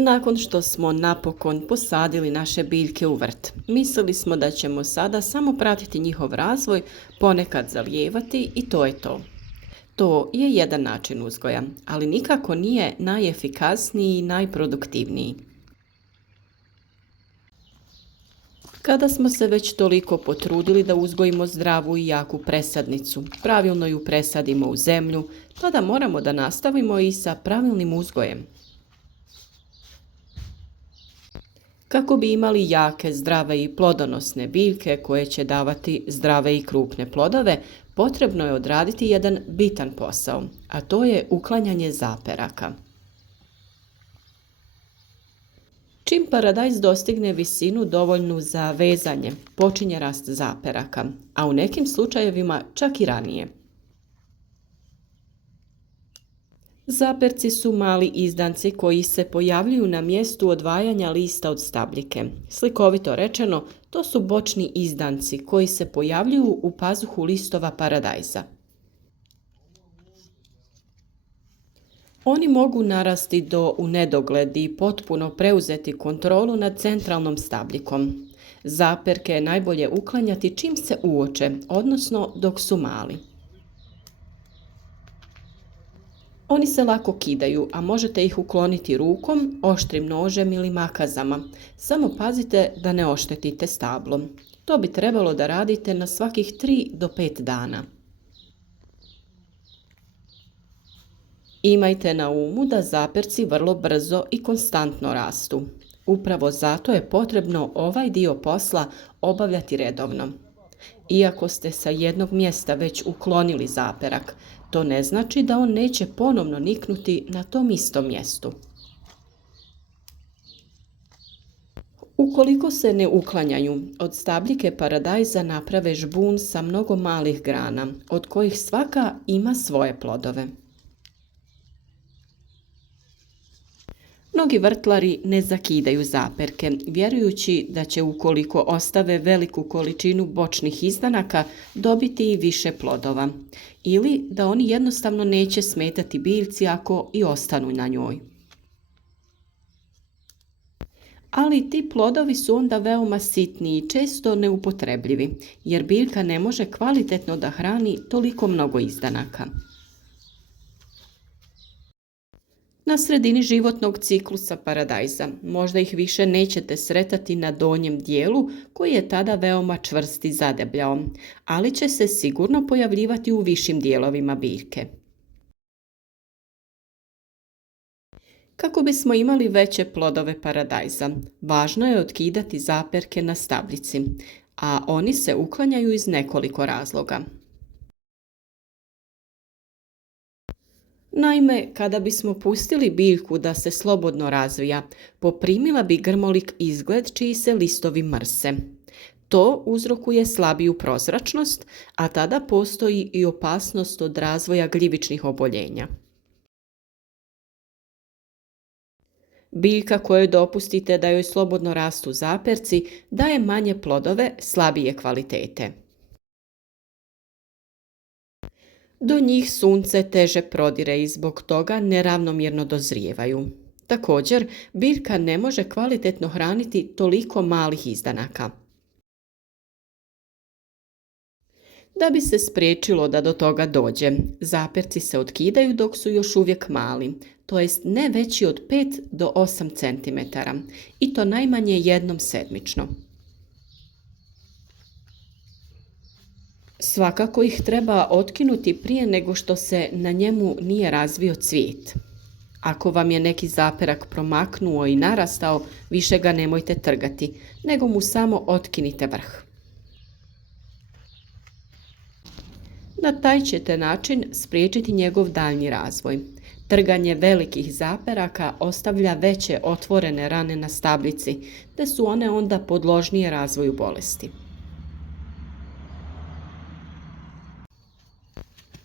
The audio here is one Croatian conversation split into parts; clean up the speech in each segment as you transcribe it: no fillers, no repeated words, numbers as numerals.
Nakon što smo napokon posadili naše biljke u vrt, mislili smo da ćemo sada samo pratiti njihov razvoj, ponekad zalijevati i to je to. To je jedan način uzgoja, ali nikako nije najefikasniji i najproduktivniji. Kada smo se već toliko potrudili da uzgojimo zdravu i jaku presadnicu, pravilno ju presadimo u zemlju, tada moramo da nastavimo i sa pravilnim uzgojem. Kako bi imali jake, zdrave i plodonosne biljke koje će davati zdrave i krupne plodove, potrebno je odraditi jedan bitan posao, a to je uklanjanje zaperaka. Čim paradajz dostigne visinu dovoljnu za vezanje, počinje rast zaperaka, a u nekim slučajevima čak i ranije. Zaperci su mali izdanci koji se pojavljuju na mjestu odvajanja lista od stabljike. Slikovito rečeno, to su bočni izdanci koji se pojavljuju u pazuhu listova paradajza. Oni mogu narasti do u nedogled i potpuno preuzeti kontrolu nad centralnom stabljikom. Zaperke je najbolje uklanjati čim se uoče, odnosno dok su mali. Oni se lako kidaju, a možete ih ukloniti rukom, oštrim nožem ili makazama. Samo pazite da ne oštetite stablo. To bi trebalo da radite na svakih 3 do 5 dana. Imajte na umu da zaperci vrlo brzo i konstantno rastu. Upravo zato je potrebno ovaj dio posla obavljati redovno. Iako ste sa jednog mjesta već uklonili zaperak, to ne znači da on neće ponovno niknuti na tom istom mjestu. Ukoliko se ne uklanjaju, od stabljike paradajza naprave žbun sa mnogo malih grana, od kojih svaka ima svoje plodove. Mnogi vrtlari ne zakidaju zaperke, vjerujući da će ukoliko ostave veliku količinu bočnih izdanaka dobiti i više plodova, ili da oni jednostavno neće smetati biljci ako i ostanu na njoj. Ali ti plodovi su onda veoma sitni i često neupotrebljivi, jer biljka ne može kvalitetno da hrani toliko mnogo izdanaka. Na sredini životnog ciklusa paradajza možda ih više nećete sretati na donjem dijelu koji je tada veoma čvrst i zadebljao, ali će se sigurno pojavljivati u višim dijelovima biljke. Kako bismo imali veće plodove paradajza, važno je otkidati zaperke na stabljici, a oni se uklanjaju iz nekoliko razloga. Naime, kada bismo pustili biljku da se slobodno razvija, poprimila bi grmolik izgled čiji se listovi mrse. To uzrokuje slabiju prozračnost, a tada postoji i opasnost od razvoja gljivičnih oboljenja. Biljka kojoj dopustite da joj slobodno rastu zaperci daje manje plodove slabije kvalitete. Do njih sunce teže prodire i zbog toga neravnomjerno dozrijevaju. Također, biljka ne može kvalitetno hraniti toliko malih izdanaka. Da bi se spriječilo da do toga dođe, zaperci se otkidaju dok su još uvijek mali, to jest ne veći od 5 do 8 cm, i to najmanje jednom sedmično. Svakako ih treba otkinuti prije nego što se na njemu nije razvio cvijet. Ako vam je neki zaperak promaknuo i narastao, više ga nemojte trgati, nego mu samo otkinite vrh. Na taj ćete način spriječiti njegov daljnji razvoj. Trganje velikih zaperaka ostavlja veće otvorene rane na stabljici, te su one onda podložnije razvoju bolesti.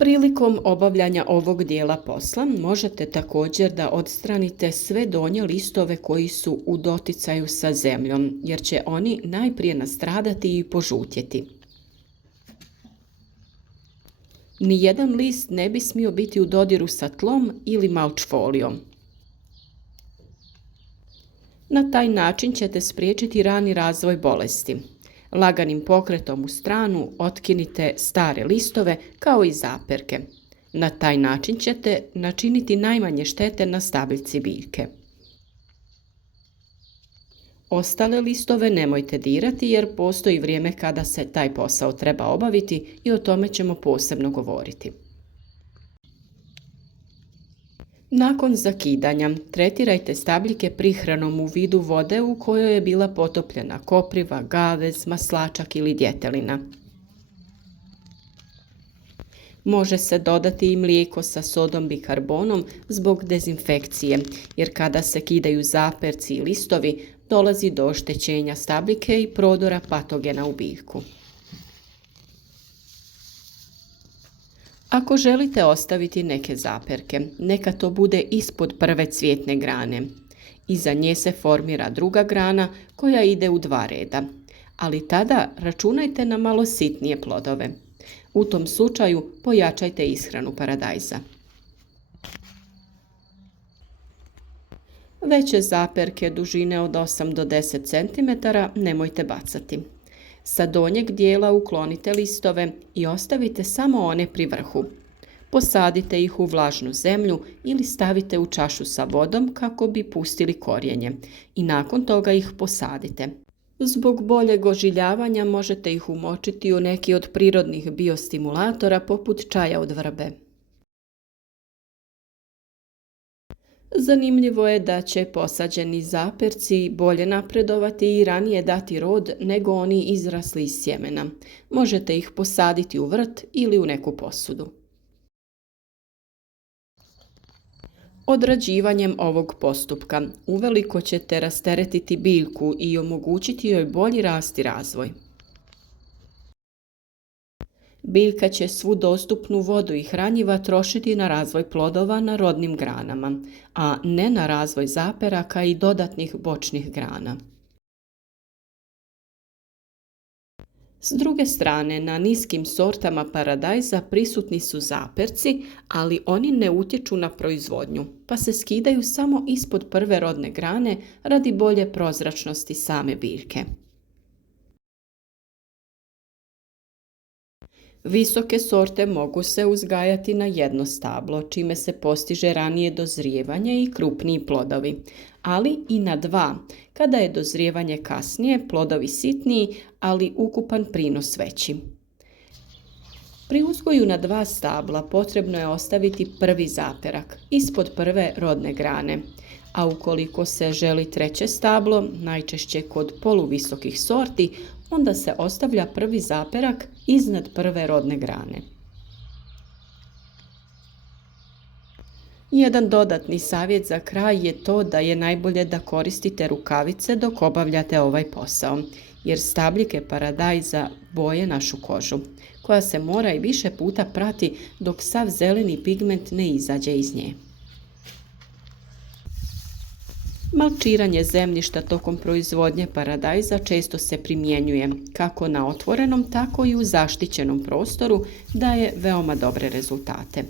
Prilikom obavljanja ovog dijela posla možete također da odstranite sve donje listove koji su u doticaju sa zemljom, jer će oni najprije nastradati i požutjeti. Nijedan list ne bi smio biti u dodiru sa tlom ili malčfolijom. Na taj način ćete spriječiti rani razvoj bolesti. Laganim pokretom u stranu otkinite stare listove kao i zaperke. Na taj način ćete načiniti najmanje štete na stabiljci biljke. Ostale listove nemojte dirati jer postoji vrijeme kada se taj posao treba obaviti i o tome ćemo posebno govoriti. Nakon zakidanja, tretirajte stabljike prihranom u vidu vode u kojoj je bila potopljena kopriva, gavez, maslačak ili djetelina. Može se dodati i mlijeko sa sodom bikarbonom zbog dezinfekcije, jer kada se kidaju zaperci i listovi, dolazi do oštećenja stabljike i prodora patogena u biljku. Ako želite ostaviti neke zaperke, neka to bude ispod prve cvjetne grane. Iza nje se formira druga grana koja ide u 2 reda, ali tada računajte na malo sitnije plodove. U tom slučaju pojačajte ishranu paradajza. Veće zaperke dužine od 8 do 10 cm nemojte bacati. Sa donjeg dijela uklonite listove i ostavite samo one pri vrhu. Posadite ih u vlažnu zemlju ili stavite u čašu sa vodom kako bi pustili korijenje i nakon toga ih posadite. Zbog boljeg ožiljavanja možete ih umočiti u neki od prirodnih biostimulatora poput čaja od vrbe. Zanimljivo je da će posađeni zaperci bolje napredovati i ranije dati rod nego oni izrasli iz sjemena. Možete ih posaditi u vrt ili u neku posudu. Odrađivanjem ovog postupka uveliko ćete rasteretiti biljku i omogućiti joj bolji rast i razvoj. Biljka će svu dostupnu vodu i hranjiva trošiti na razvoj plodova na rodnim granama, a ne na razvoj zaperaka i dodatnih bočnih grana. S druge strane, na niskim sortama paradajza prisutni su zaperci, ali oni ne utječu na proizvodnju, pa se skidaju samo ispod prve rodne grane radi bolje prozračnosti same biljke. Visoke sorte mogu se uzgajati na jedno stablo, čime se postiže ranije dozrijevanje i krupniji plodovi, ali i na 2, kada je dozrijevanje kasnije, plodovi sitniji, ali ukupan prinos veći. Pri uzgoju na 2 stabla potrebno je ostaviti prvi zaperak ispod prve rodne grane, a ukoliko se želi 3. stablo, najčešće kod poluvisokih sorti, onda se ostavlja prvi zaperak iznad prve rodne grane. Jedan dodatni savjet za kraj je to da je najbolje da koristite rukavice dok obavljate ovaj posao, jer stabljike paradajza boje našu kožu, koja se mora i više puta prati dok sav zeleni pigment ne izađe iz nje. Malčiranje zemljišta tokom proizvodnje paradajza često se primjenjuje kako na otvorenom, tako i u zaštićenom prostoru, daje veoma dobre rezultate.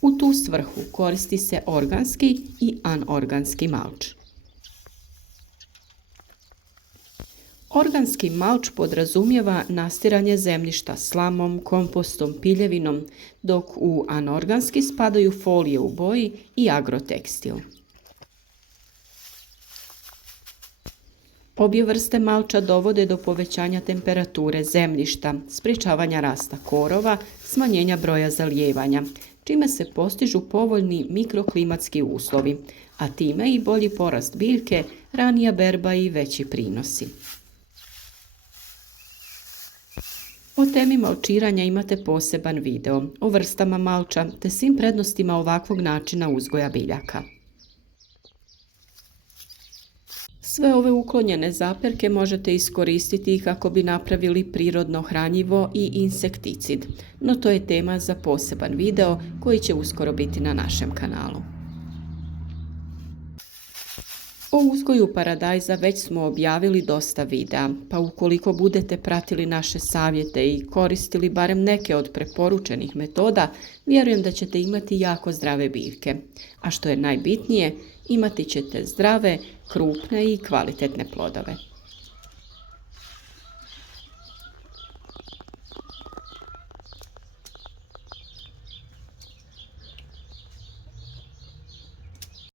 U tu svrhu koristi se organski i anorganski malč. Organski malč podrazumijeva nastiranje zemljišta slamom, kompostom, piljevinom, dok u anorganski spadaju folije u boji i agrotekstil. Obje vrste malča dovode do povećanja temperature zemljišta, sprječavanja rasta korova, smanjenja broja zalijevanja, čime se postižu povoljni mikroklimatski uslovi, a time i bolji porast biljke, ranija berba i veći prinosi. O temi malčiranja imate poseban video o vrstama malča te svim prednostima ovakvog načina uzgoja biljaka. Sve ove uklonjene zaperke možete iskoristiti kako bi napravili prirodno hranjivo i insekticid, no to je tema za poseban video koji će uskoro biti na našem kanalu. O uzgoju paradajza već smo objavili dosta videa, pa ukoliko budete pratili naše savjete i koristili barem neke od preporučenih metoda, vjerujem da ćete imati jako zdrave biljke. A što je najbitnije, imati ćete zdrave, krupne i kvalitetne plodove.